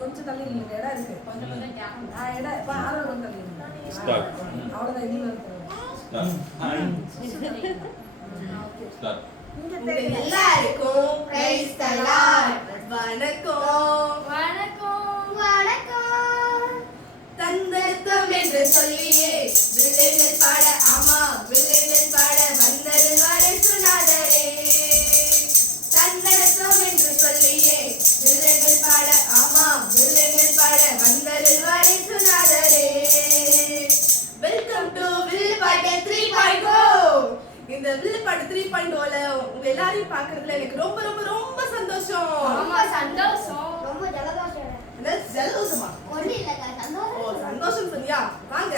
கொஞ்சம் தள்ளி இல்லைங்க இடம் இருக்கு கொஞ்சம் கொஞ்சம் இடம் இப்போ ஆரோக்கியம் தள்ளி அவ்வளோதான் இனிமேல் எல்லாருக்கும் பிரைஸ் தி லார்ட். வணக்கம் வணக்கம் வணக்கம். தந்தர்த்தம் என்று சொல்லியே வில்லேஜில் பாட ஆமா வில்லேஜில் பாட வந்தரில் வரை சுனாதரே. தந்தர்த்தம் என்று சொல்லியே வில்லேஜில் பாட ஆமா வில்லேஜில் பாட வந்தரில் வரை சுனாதரே. வெல்கம் டு வில்லுப்பாட்டு 3.0. இந்த வில்லுப்பாட்டு 3.0ல உங்க எல்லாரையும் பார்க்கிறதுல எனக்கு ரொம்ப ரொம்ப ரொம்ப சந்தோஷம். ரொம்ப சந்தோஷம். ரொம்ப ஜலதோஷம். என்ன ஜலதோஷமா? ஒண்ணு இல்லங்க சந்தோஷம். ஓ சந்தோஷம் சொன்னியா? வாங்க.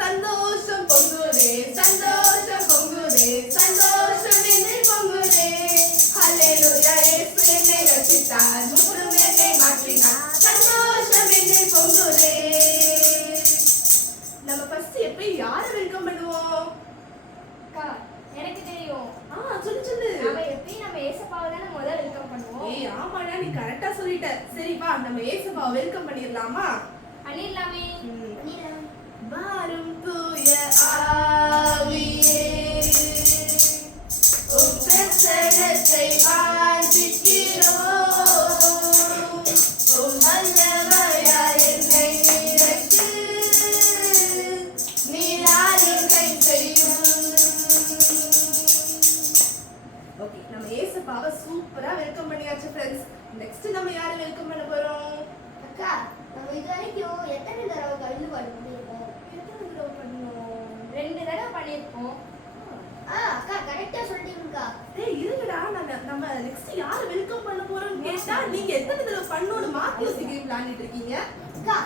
சந்தோஷம் பொங்குதே சந்தோஷம் பொங்குதே சந்தோஷம் என்னை பொங்குதே. ஹல்லேலூயா இயேசு என்னை ரட்சித்தார் முற்றும் என்னை மாற்றினார் சந்தோஷம் என்னை பொங்குதே. நம்ம ஃபர்ஸ்ட் எப்ப யார வெல்கம் பண்ணுவோம்? அக்கா எனக்கு தெரியும். சொல்லு சொல்லு. நம்ம எப்பயும் நம்ம ஏசப்பாவை தான முதல்ல வெல்கம் பண்ணுவோம். ஏய் ஆமாடா நீ கரெக்ட்டா சொல்லிட்ட. சரி வா நம்ம ஏசப்பாவை வெல்கம் பண்ணிரலாமா? பண்ணிரலாமே. வாரும் தூய ஆவியே உம் பிரசன்னத்தை வாஞ்சிக்கிறோம். உம் நல்லவராய் என்னை நினைத்து நீர் ஆளுகை செய்யும். ஓகே நம்ம ஏசப்பாவை சூப்பரா வெல்கம் பண்ணியாச்சு ஃப்ரெண்ட்ஸ். நெக்ஸ்ட் நம்ம யாரை வெல்கம் பண்ண போறோம்? அக்கா நம்ம இது வரைக்கும் எத்தனை தடவை கல்லு பாட்டு பண்ணியிருக்கோம்? எத்தனை தடவை பண்ணோம்? 2 தடவை பண்ணியிருக்கோம். அக்கா கரெக்டா சொல்லிட்டீங்கக்கா. டேய் இருங்கடா நம்ம நெக்ஸ்ட் யாரை வெல்கம் பண்ண போறோம்னு கேட்டா நீங்க எத்தனை தடவை பண்ணணும்னு மாத்தி யோசிக்க பிளானிட்டு இருக்கீங்க. அக்கா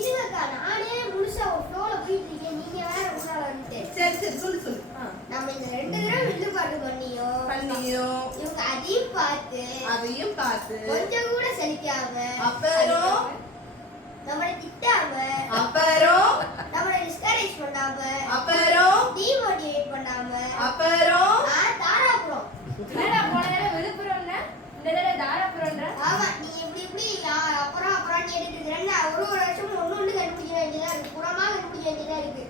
இருங்கக்கா நானே முழுசா ஒரு ஃப்ளோல போயிட்டு இருக்கேன். நீங்க வேற முன்னால வந்துட்டு. சரி சரி சொல்லு சொல்லு. நம்ம இந்த 2 தடவை வில்லு பாட்டு பண்ணியும் இவங்க அதையும் பார்த்து கொஞ்சம் கூட சலிக்காம அப்புறம் நம்மளை திட்டாம அப்புறம் நம்மளை டிஸ்கரேஜ் பண்ணாம அப்புறம் டிமோட்டிவேட் பண்ணாம அப்புறம் தாராபுரம் என்னடா போன தடவை விழுப்புரம்னா இந்த தடவை தாராபுரம்ன்ற. ஆமா நீ இப்படி அப்புறம் கேட்டுட்டு இருக்கறேன்னா ஒரு வருஷம் ஒண்ணு கண்டுபிடிக்க வேண்டியதா இருக்கு. புறமா கண்டுபிடிக்க வேண்டியதா இருக்கு.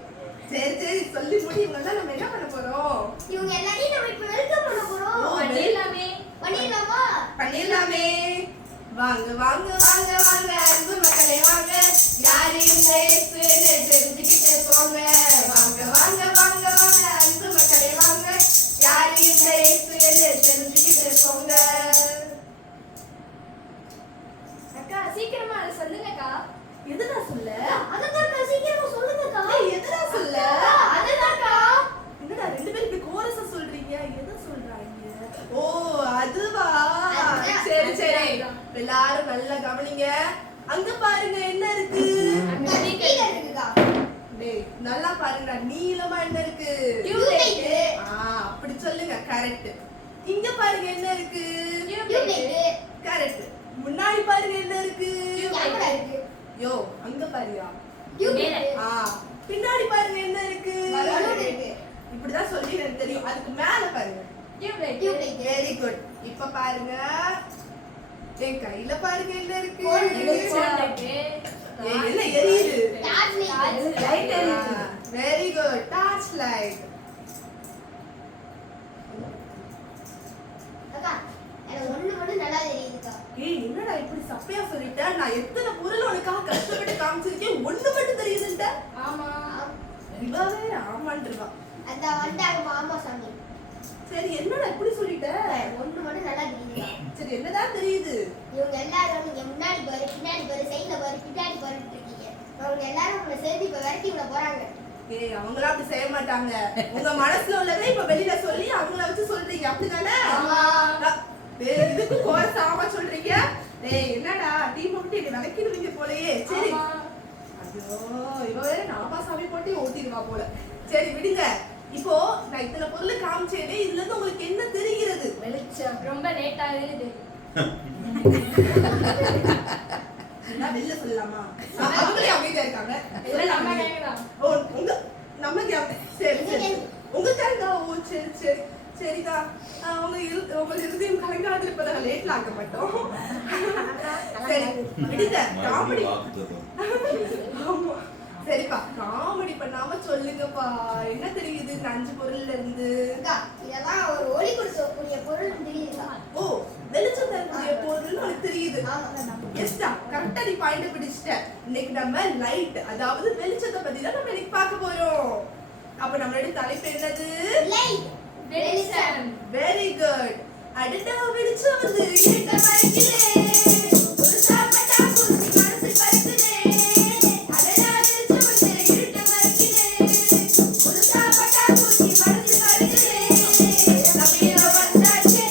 சரி சரி சொல்லி முடியுங்களா? நம்ம என்ன பண்ண போறோம்? இவங்க எல்லாரையும் நம்ம இப்ப வெல்கம் பண்ண போறோம். பண்ணிடலாமா? பண்ணிடலாமே. வாங்க வாங்க வாங்க வாங்க அன்பு மக்களே வாங்க யாரையும் இயேசுன்னு தெரிஞ்சுக்கிட்டு போங்க. வாங்க வாங்க வாங்க வாங்க அன்பு மக்களே வாங்க யாரையும் இயேசுன்னு தெரிஞ்சுக்கிட்டு போங்க. அக்கா சீக்கிரமா அதை சொல்லுங்கக்கா. எதுடா சொல்ல? அதக்கா சீக்கிரமா சொல்லுங்கக்கா. எதுடா சொல்ல? அதக்கா என்னடா ரெண்டு பேரும் இப்படி கோரஸா சொல்றீங்க? எதை சொல்றாங்க? ஓ அதுவா? சரி சரி எல்லாரும் நல்லா கவனிங்க. அங்க பாருங்க என்ன இருக்கு? ஸ்பீக்கர் இருக்குக்கா. டேய் நல்லா பாருங்க நீலமா என்ன இருக்கு? டியூப்லைட். அப்படி சொல்லுங்க கரெக்ட். இங்க பாருங்க என்ன இருக்கு? டியூப்லைட். கரெக்ட். முன்னாடி பாருங்க என்ன இருக்கு? கேமரா இருக்கு. யோ அங்க பாருயா? டியூப்லைட். பின்னாடி பாருங்க என்ன இருக்கு? பலூன் இருக்கு. இப்படிதான் சொல்லி எனக்கு தெரியும். அதுக்கு மேல பாருங்க டியூப்லைட். Very good. இப்ப பாருங்க என் கையில பாருங்க என்ன இருக்கு? என்ன எரியுது? டார்ச் லைட் எரியுது. Very good torch light. அக்கா எனக்கு ஒண்ணு மட்டும் நல்லா தெரியுதுக்கா. ஏய் என்னடா இப்படி சப்பையா சொல்லிட்ட? நான் எத்தனை பொருள் உனக்காக கஷ்டப்பட்டு காமிச்சிருக்கேன் ஒண்ணு மட்டும் தெரியுதுன்ட்ட. ஆமா இவாவே ஆமான்றவா. அந்த வந்தாங்க மாமா சாமி. சரி என்னடா இப்படி சொல்லிட்ட? ஒண்ணு மட்டும் நல்லா தெரியுது. சரி என்னதான் தெரியுது? இவங்க எல்லாரும் நீங்க முன்னாடி பாரு பின்னாடி பாரு சைடுல பாரு பின்னாடி பாருன்னு இருக்கீங்க. அவங்க எல்லாரும் உங்களை சேர்த்து இப்ப விரட்டி விட போறாங்க. ஏய் அவங்களா அப்படி செய்ய மாட்டாங்க. உங்க மனசுல உள்ளதை இப்ப வெளியில சொல்லி அவங்கள வச்சு சொல்றீங்க அப்படிதானே? ஆமா. டேய் இதுக்கு கோரஸ் ஆமா சொல்றீங்க? டேய் என்னடா டீம் விட்டு என்ன விளக்கிடுவீங்க போலயே. சரி ஐயோ இவ வேற நாபா சாமி போட்டு ஓட்டிடுவா போல. சரி விடுங்க. இப்போ நான் இத்தனை பொருள் காமிச்சேனே இதுல இருந்து உங்களுக்கு என்ன தெரிகிறது? வெளிச்சம். ரொம்ப லேட் ஆகுது. நான் வெளில சொல்லலாமா? அவங்களே அமைதியா இருக்காங்க. நம்ம கேக்குறோம். ஓ உங்க நம்ம கேம். சரி சரி உங்க கேங்க. ஓ சரி சரி சரிதா உங்க இருதயம் கலங்காதிருப்பதாக லேட்ல ஆக்க மாட்டோம். சரி விடுங்க காமெடி. ஆமா சரிப்பா காமெடி பண்ணாம சொல்லுங்கப்பா. என்ன தெரியுது இந்த 5 பொருள்ல இருந்து? இதெல்லாம் ஒரு ஒளி கொடுக்கக்கூடிய பொருள் தெரியுதா? ஓ வெளிச்சம் தரக்கூடிய பொருள்னு உனக்கு தெரியுது. எஸ்டா கரெக்டா நீ பாயிண்ட் பிடிச்சிட்ட. இன்னைக்கு நம்ம லைட் அதாவது வெளிச்சத்தை பத்தி தான் நம்ம இன்னைக்கு பார்க்க போறோம். அப்ப நம்மளுடைய தலைப்பு என்னது? லைட். வெளிச்சம். Very good. அடடா வெளிச்சம் வந்து இருட்ட மறைக்குதே. ஒரு சாப்பட்டா பூசி மனசு பறக்குதே. அடடா வெளிச்சம் வந்து இருட்ட மறைக்குதே. ஒரு சாப்பட்டா பூசி மனசு பறக்குதே. நம்பியோ வந்தாச்சே.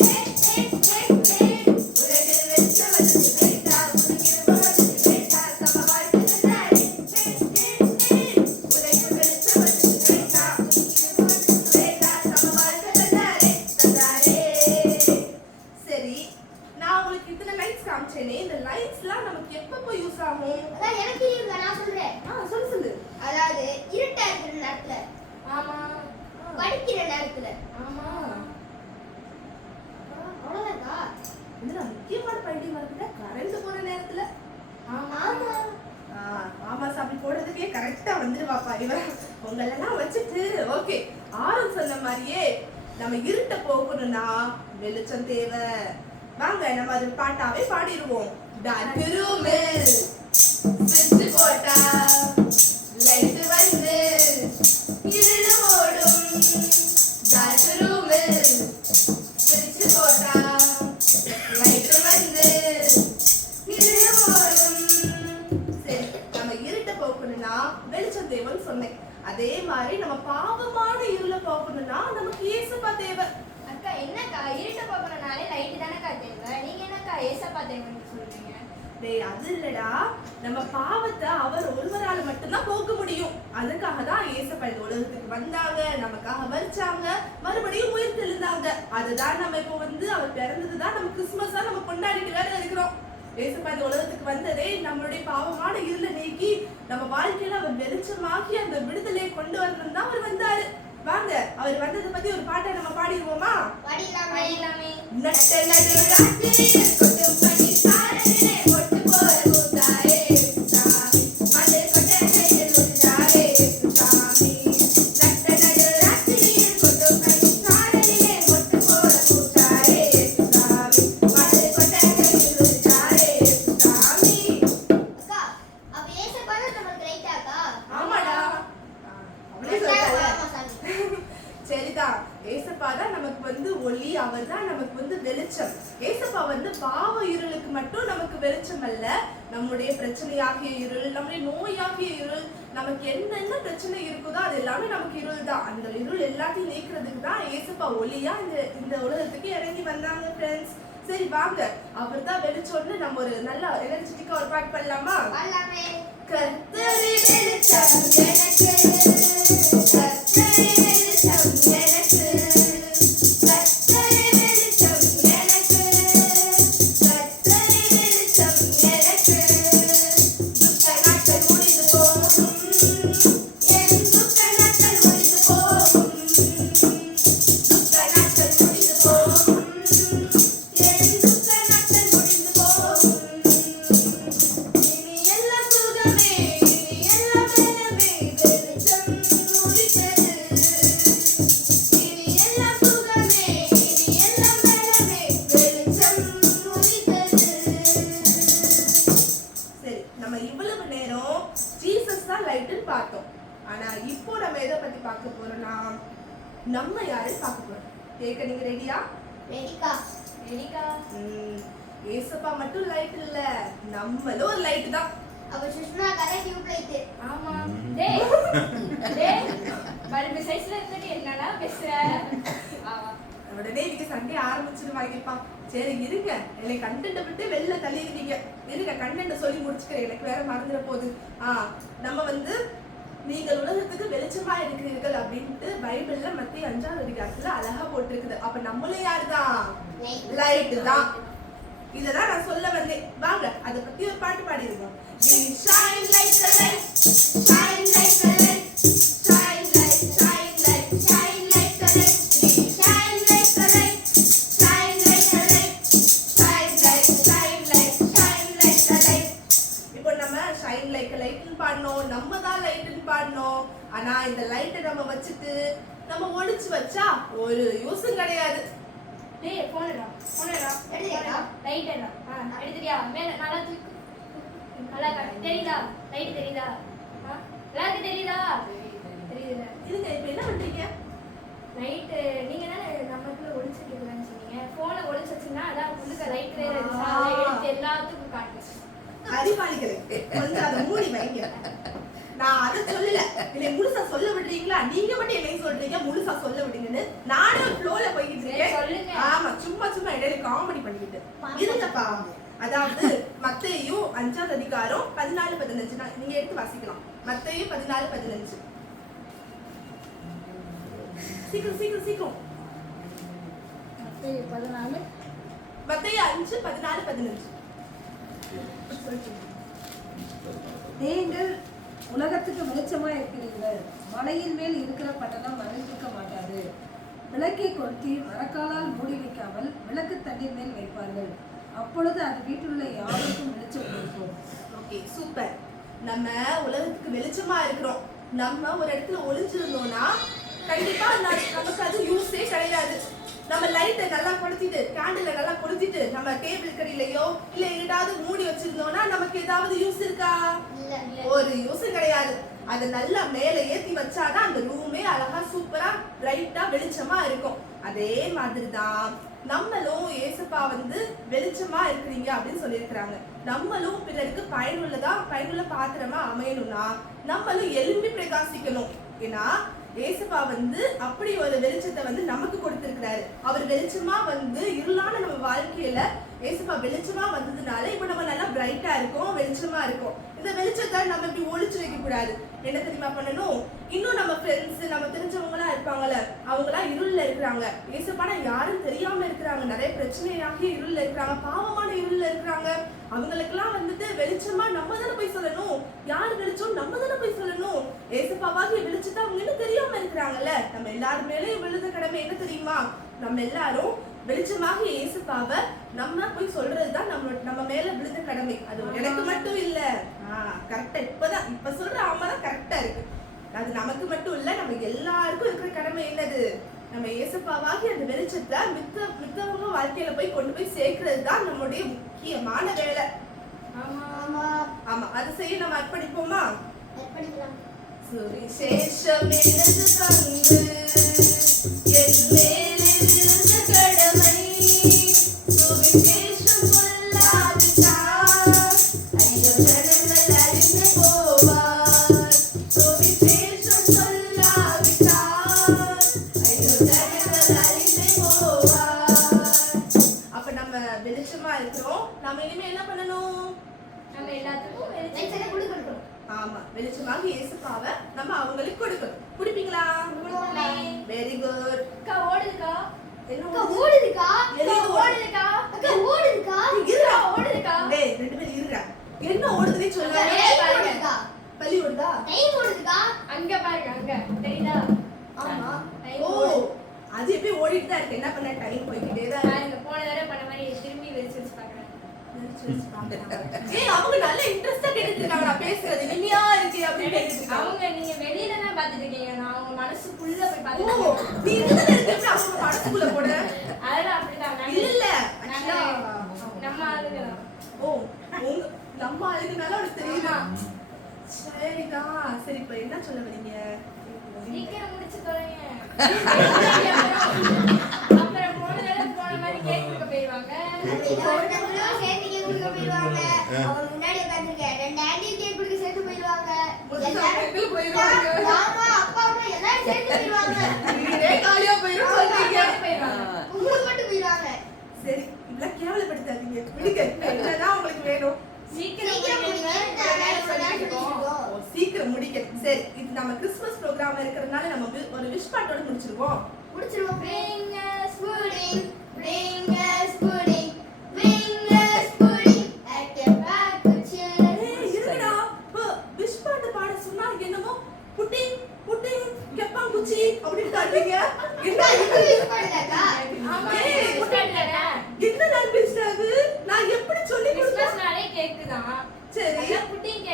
உலகில் வெளிச்சம் வந்து லைட்டா உலகில் வந்து லைட்டா சம வாழ்க்கை தந்தாரே. உலகில் வெளிச்சம் வந்து லைட்டா லைட்டா சம வாழ்க்கை தந்தாரே. சரி நான் உங்களுக்கு இத்தனை லைட்ஸ் காமிச்சேனே, இந்த லைட்ஸ்லாம் நமக்கு எப்பப்போ யூஸ் ஆகும்? அதான் எனக்கு தெரியுங்க, நான் சொல்றேன். சொல்லு சொல்லு. அதாவது இருட்டா இருக்கிற நேரத்துல. ஆமா. படிக்கிற நேரத்துல. ஆமா அவ்வளவுதான்க்கா. இதுல முக்கியமான பாயிண்ட் வருதுல கரண்ட் போற நேரத்துல. ஆமா. ஆமா சாமி போடுறதுக்கே கரெக்டா வந்துருவாப்பா இவன். உங்களெல்லாம் வச்சுட்டு ஓகே ஆரம் சொன்ன மாதிரியே நம்ம இருட்ட போகணும்னா வெளிச்சம் தேவை. வாங்க நம்ம அது பாட்டாவே பாடிடுவோம். டார்க் ரூமில் ஸ்விட்ச் போட்டா லைட் வந்து இருள் ஓடும். டார்க் ரூமில் ஸ்விட்ச் போட்டா லைட் வந்து இருள் ஓடும். சரி நம்ம இருட்ட போகணும்னா வெளிச்சம் தேவைன்னு சொன்னேன். அதே மாதிரி நம்ம பாவமான இருள போகணும்னா நமக்கு இயேசுப்பா தேவை. அக்கா என்னக்கா இருட்ட போகணும்னாலே லைட் தானக்கா தேவை. நீங்க என்னக்கா ஏசப்பா தேவைன்னு சொல்றீங்க? டேய் அது இல்லடா, நம்ம பாவத்தை அவர் ஒருவரால மட்டும்தான் போக்க முடியும். அதுக்காக தான் இயேசுப்பா இந்த உலகத்துக்கு வந்தாங்க, நமக்காக மரிச்சாங்க, மறுபடியும் உயிர் தெழுந்தாங்க. அதுதான் நம்ம இப்போ வந்து அவர் பிறந்ததுதான் நம்ம கிறிஸ்துமஸா நம்ம கொண்டாடிட்டு இருக்கிறோம். இயேசுப்பா இந்த உலகத்துக்கு வந்ததே நம்மளுடைய பாவமான இருளை நீக்கி நம்ம வாழ்க்கையில அவர் வெளிச்சமாக்கி அந்த விடுதலையை கொண்டு வரணும் தான் அவர் வந்தாரு. வாங்க அவர் வந்ததை பத்தி ஒரு பாட்டை நம்ம பாடிடுவோமா? பாடிடலாமே. நட்ட நடு ராத்திரியில் கொட்டும் பனி சாரலிலே ஒட்டு போல கூத்தாரே சாமி. மலை கொட்டையில் உண்டாரே சாமி. நட்ட நடு ராத்திரியில் கொட்டும் பனி சாரலிலே ஒட்டு போல கூத்தாரே சாமி. மலை கொட்டையில் உண்டாரே சாமி. அக்கா அப்ப ஏசப்பா தான் நமக்கு லைட்டாக்கா? ஆமாடா அவனே சொல்றாரு. ஆமா சாமி. சரிதான் ஏசப்பா தான் நமக்கு வந்து ஒளி. அவர் தான் நமக்கு வந்து வெளிச்சம். ஏசப்பா வந்து பாவ இருளுக்கு மட்டும் நமக்கு வெளிச்சம் அல்ல, நம்முடைய பிரச்சனையாகிய இருள், நம்முடைய நோயாகிய இருள், நமக்கு என்னென்ன பிரச்சனை இருக்குதோ அது எல்லாமே நமக்கு இருள் தான். அந்த இருள் எல்லாத்தையும் நீக்கிறதுக்கு தான் ஏசப்பா ஒளியா இந்த உலகத்துக்கு இறங்கி வந்தாங்க ஃப்ரெண்ட்ஸ். சரி வாங்க அவர் தான் வெளிச்சம்னு நம்ம ஒரு நல்ல எனர்ஜெட்டிக்கா ஒரு பாட்டு பண்ணலாமா? பாடலாமே. கர்த்தரே வெளிச்சம் எனக்கு, கர்த்தரே வெளிச்சம் எனக்கு, கர்த்தரே வெளிச்சம் எனக்கு, கர்த்தரே வெளிச்சம் எனக்கு. துக்க நாட்கள் முடிந்து போகும், என் துக்க நாட்கள் முடிந்து போகும். துக்க நாட்கள் முடிந்து போகும், என் துக்க நாட்கள் முடிந்து போகும். இனி எல்லாம் சுகமே, இனி எல்லாம் பலமே, வெளிச்சம் ஒளித்தது. இனி எல்லாம் சுகமே, இனி எல்லாம் பலமே, வெளிச்சம் ஒளித்தது. சரி நம்ம இவ்வளவு நேரம் ஜீசஸ் தான் லைட்டுன்னு பார்த்தோம். ஆனா இப்போ நம்ம எதை பத்தி பார்க்க போறோம்னா நம்ம யாரையும் பார்க்க போறோம். கேட்க நீங்க ரெடியா? ரெடிக்கா. ஏசப்பா மட்டும் லைட் இல்ல, நம்மளும் ஒரு லைட் தான். அப்ப சுஷ்மா கதை டியூப் லைட். ஆமா. டேய் டேய் பல்பு சைஸ்ல இருந்துட்டு என்னடா பேசுற? ஆமா. உடனே இன்னைக்கு சண்டே ஆரம்பிச்சிருவாங்கப்பா. சரி இருங்க, என்னை கண்டென்ட் விட்டு வெளில தள்ளிடுவீங்க. இருங்க கண்டென்ட் சொல்லி முடிச்சுக்கிறேன், எனக்கு வேற மறந்துட போகுது. நம்ம வந்து நீங்கள் உலகத்துக்கு வெளிச்சமா இருக்கிறீர்கள் அப்படின்ட்டு பைபிள்ல மத்திய 5ஆம் அதிகாரத்துல அழகா போட்டிருக்குது. அப்ப நம்மளும் யாருதான்? லைட் தான். இததான் நான் சொல்ல வந்தேன். வாங்க அதை பத்தி ஒரு பாட்டு பாடிருக்கோம். We shine like the light, shine like the light, shine like, shine like, shine like the light. We shine like நம்ம ஷைன் லைக் லைட்னு பாடணும், நம்ம தான் லைட்னு பாடணும். ஆனா இந்த லைட்டை நம்ம வச்சுட்டு நம்ம ஒளிச்சு வச்சா ஒரு யூஸும் கிடையாது. டேய் போனடா எடுத்துட்டியா? லைட் எடா எடுத்துட்டியா? மேல நல்லா தூக்கு. நல்லா தெரியுதா? லைட் தெரியுதா? எல்லாருக்கும் தெரியுதா? தெரியுதுல. இதுங்க இப்ப என்ன பண்றீங்க? லைட் நீங்க தானே நமக்குள்ள ஒளிச்சிட்டு இருக்கலாம்னு சொன்னீங்க. போனை ஒளிச்சு வச்சீங்கன்னா அதான் உங்களுக்கு லைட் வேற இருந்துச்சா அதை எடுத்து எல்லாத்துக்கும் காட்டுச்சு. அறிவாளிகளே, கொஞ்சம் அதை மூடி வைங்க. நான் அதை சொல்லல. என்னை முழுசா சொல்ல விடுறீங்களா? நீங்க மட்டும் என்னை சொல்றீங்க முழுசா சொல்ல விடுங்கன்னு. நானே ஃப்ளோல போய்கிட்டு இருக்கேன். சொல்லுங்க. ஆமா, சும்மா இடையில காமெடி பண்ணிக்கிட்டு இருங்கப்பா. அதாவது மத்தேயு 5ஆம் அதிகாரம் 14-15 நீங்க எடுத்து வாசிக்கலாம். மத்தேயு 14-15. சீக்கிரம். மத்தேயு 14 மத்தேயு 5:14-15. நீங்கள் உலகத்துக்கு வெளிச்சமா இருக்கிறீர்கள். மலையின் மேல் இருக்கிற பட்டணம் மறைந்திருக்க மாட்டாது. விளக்கை கொளுத்தி மரக்காலால் மூடி வைக்காமல் விளக்கு தண்ணீர் மேல் வைப்பார்கள். அப்பொழுது அது வீட்டில் உள்ள யாருக்கும் வெளிச்சம் கொடுக்கும். Okay, super. நம்ம உலகத்துக்கு வெளிச்சமா இருக்கிறோம். நம்ம ஒரு இடத்துல ஒளிஞ்சிருந்தோம்னா கண்டிப்பா நமக்கு அது யூஸே கிடையாது. நம்ம லைட்டை நல்லா கொளுத்திட்டு கேண்டில நல்லா கொளுத்திட்டு நம்ம டேபிள் கடியிலையோ இல்ல எங்கிட்டாவது மூடி வச்சிருந்தோம்னா நமக்கு ஏதாவது யூஸ் இருக்கா? ஒரு யூஸும் கிடையாது. அதை நல்லா மேல ஏத்தி வச்சாதான் அந்த ரூமே அழகா சூப்பரா பிரைட்டா வெளிச்சமா இருக்கும். அதே மாதிரிதான் நம்மளும் ஏசப்பா வெளிச்சமா இருக்கிறீங்க அப்படின்னு சொல்லியிருக்கிறாங்க. நம்மளும் பிறருக்கு பயனுள்ள பாத்திரமா அமையணும்னா நம்மளும் எழும்பி பிரகாசிக்கணும். ஏன்னா ஏசப்பா அப்படி ஒரு வெளிச்சத்தை நமக்கு கொடுத்திருக்கிறாரு. அவர் வெளிச்சமா இருளான நம்ம வாழ்க்கையில ஏசப்பா வெளிச்சமா வந்ததுனால இப்ப நம்ம நல்லா பிரைட்டா இருக்கோம், வெளிச்சமா இருக்கோம். இந்த வெளிச்சத்தை நம்ம இப்படி ஒளிச்சு வைக்க கூடாது. என்ன தெரியுமா பண்ணணும்? இன்னும் நம்ம ஃப்ரெண்ட்ஸ் நம்ம தெரிஞ்சவங்க எல்லாம் இருப்பாங்கல்ல, அவங்க எல்லாம் இருள்ல இருக்கிறாங்க. ஏசப்பானா யாரும் தெரியாம இருக்கிறாங்க, நிறைய பிரச்சனையாகி இருள்ல இருக்கிறாங்க, பாவமான இருள்ல இருக்கிறாங்க. அவங்களுக்கெல்லாம் வெளிச்சமா நம்ம தானே போய் சொல்லணும். யார் வெளிச்சம்? நம்ம தானே போய் சொல்லணும். ஏசப்பாவாகிய வெளிச்சத்தை அவங்க இன்னும் தெரியாம இருக்கிறாங்கல்ல. நம்ம எல்லாரும் மேலேயும் விழுத கடமை என்ன தெரியுமா? நம்ம எல்லாரும் வெளிச்சமாக ஏசப்பாவை நம்ம போய் சொல்றதுதான் நம்ம மேல விழுந்த கடமை. அது எனக்கு மட்டும் இல்ல. கரெக்டா இப்ப சொல்ற ஆமாதான் கரெக்டா இருக்கு. அது நமக்கு மட்டும் இல்ல, நம்ம எல்லாருக்கும் இருக்கிற கடமை என்னது? நம்ம ஏசப்பாவாகி அந்த வெளிச்சத்தை மித்தவங்க வாழ்க்கையில போய் கொண்டு போய் சேர்க்கிறது தான் நம்மளுடைய முக்கியமான வேலை. ஆமா, அது செய்ய நம்ம அர்ப்பணிப்போமா? சுவிசேஷம் எனது பங்கு, என் மேலே விழுந்த கடமை. சுவிசேஷம் சொல்லாவிட்டால் ஐயோ ஜனங்கள் அறிந்து போவார். சுவிசேஷம் சொல்லாவிட்டால் ஐயோ ஜனங்கள் அறிந்து போவார். அப்ப நம்ம வெளிச்சமா இருக்கிறோம். நம்ம இனிமே என்ன பண்ணணும்? நம்ம எல்லாத்துக்கும் வெளிச்சத்தை கொடுக்கணும். ஆமா, வெளிச்சமாக இயேசுப்பாவை நம்ம அவங்களுக்கு கொடுக்கணும். குடிப்பீங்களா? Very good. அக்கா ஓடுதுக்கா. அக்கா ஓடுதுக்கா. ஓடுதுக்கா. அக்கா ஓடுதுக்கா. இருடா. ஓடுதுக்கா. டேய் ரெண்டு பேரும் இருடா. என்ன ஓடுதுனே சொல்லுங்க. ஓடுதுக்கா. பள்ளி ஓடுதா? டைம் ஓடுதுக்கா. அங்க பாருங்க, அங்க தெரியுதா? ஆமா. டைம் ஓ, ஓடுது. அது எப்பயும் ஓடிட்டு தான் இருக்கு. என்ன பண்ண? டைம் போயிட்டே தான் இருக்கு. பாருங்க, போன தடவை பண்ண மாதிரி திரும்பி வெளிச்சு பாக்குறேன். ஏய், அவங்க நல்ல இன்ட்ரெஸ்டா கேட்டுட்டு இருக்காங்க. நான் பேசுறது இனிமையா இருக்கு அப்படி கேட்டுட்டு இருக்காங்க. அவங்க நீங்க வெளியில தான் பாத்துட்டு இருக்கீங்க, நான் அவங்க மனசுக்குள்ள போய் ஓ, பாத்துட்டு நீ இதுல இருக்கு அவங்க மனசுக்குள்ள போட. அதெல்லாம் அப்படிதான். இல்ல நாங்க நம்ம ஆளுங்க தான். ஓ, நம்ம ஆளுங்கனால உனக்கு தெரியுமா? சரிடா. சரி, இப்ப என்ன சொல்ல வரீங்க? சீக்கிரம் முடிச்சு தொலைங்க. அப்புறம் போன தடவை போன மாதிரி கேக் கொடுக்க போயிடுவாங்க. சேர்த்து கேக் கொடுக்க போயிடுவாங்க. அவங்க முன்னாடி உட்காந்துருக்கேன். 2 ஆண்டி கேக் கொடுக்க சேர்த்து போயிடுவாங்க. எல்லாரும் போயிடுவாங்க. ஆமா, அப்பா அம்மா எல்லாரும் சேர்த்து போயிடுவாங்க. வீடே காலியா போயிடும் சொல்றீங்க. உங்களுக்கு மட்டும் போயிடுவாங்க. சரி, இப்ப கேவலப்படுத்தாதீங்க. விடுங்க. என்னதான் உங்களுக்கு வேணும்? சீக்கிரம் சீக்கிரம் முடிக்கணும். சரி, இது நம்ம கிறிஸ்மஸ் ப்ரோக்ராம் இருக்கிறதுனால நம்ம ஒரு விஷ் பாட்டோட முடிச்சிருவோம். முடிச்சிருவோம். Bring us pudding, Bring us pudding, bring us pudding at your back of chair. ஏய், இருங்கடா. இப்ப விஷ் பாட்டு பாட சொன்னா என்னமோ புட்டிங் புட்டிங் கெப்பாங்குச்சி அப்படி பாடுறீங்க. அக்கா, இது யூஸ் பண்ணுங்கக்கா. ஆமா, ஏய், என்ன லாங்குவேஜ் அது? நான் எப்படி சொல்லி கொடுத்தேன்? கிறிஸ்மஸ்னாலே கேக் தான். சரி, புட்டிங்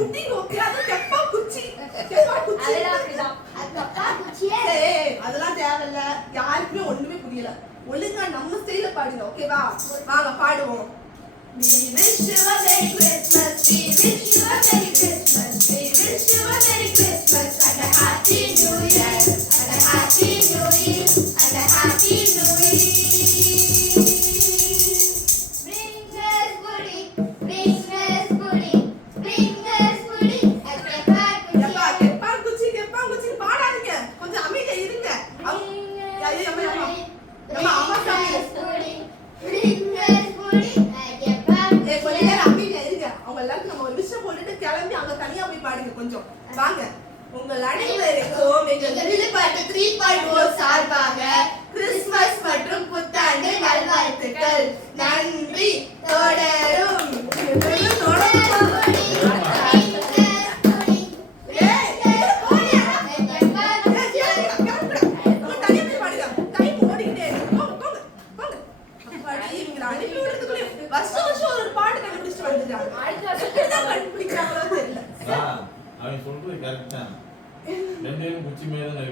புட்டிங் ஓகே அது கெப்பா குச்சி கெப்பா குச்சி அதெல்லாம் அப்படிதான். அதுக்கப்பா குச்சியே ஏய் அதெல்லாம் தேவையில்ல யாருக்குமே ஒண்ணுமே புரியல ஒழுங்கா நம்ம ஸ்டைல்ல பாடுங்க ஓகேவா வாங்க பாடுவோம் We wish you a Merry Christmas, we wish you a Merry Christmas, we wish you a Merry Christmas and a Happy New Year, and a Happy New Year, and a Happy New Year. Bring us pudding, bring us pudding, bring us pudding. அதுக்கப்பா எப்பா குச்சியே கெப்பா குச்சி பாடாதீங்க கொஞ்சம் அமைதியா இருங்க அம்மா சாமி கொஞ்ச நேரம் அமைதியா இருங்க அவங்க எல்லாருக்கும் நம்ம ஒரு விஷயம் போட்டுட்டு கிளம்பி அங்க தனியா போய் பாடுங்க கொஞ்சம் வாங்க உங்கள் அனைவருக்கும் எங்கள் விழுப்பாட்டு 3.0 சார்பாக கிறிஸ்துமஸ் மற்றும் புத்தாண்டு நல்வாழ்த்துக்கள் நன்றி தொடரும் வருஷம் வருஷம் ஒரு பாட்டு கண்டுபிடிச்சிட்டு வந்துடுறாங்க அடுத்த வருஷம் கண்டுபிடிக்கிறாங்களோ தெரியல அவன் சொல்றது கரெக்ட் தான். ரெண்டு பேரும் குச்சி மேல தான்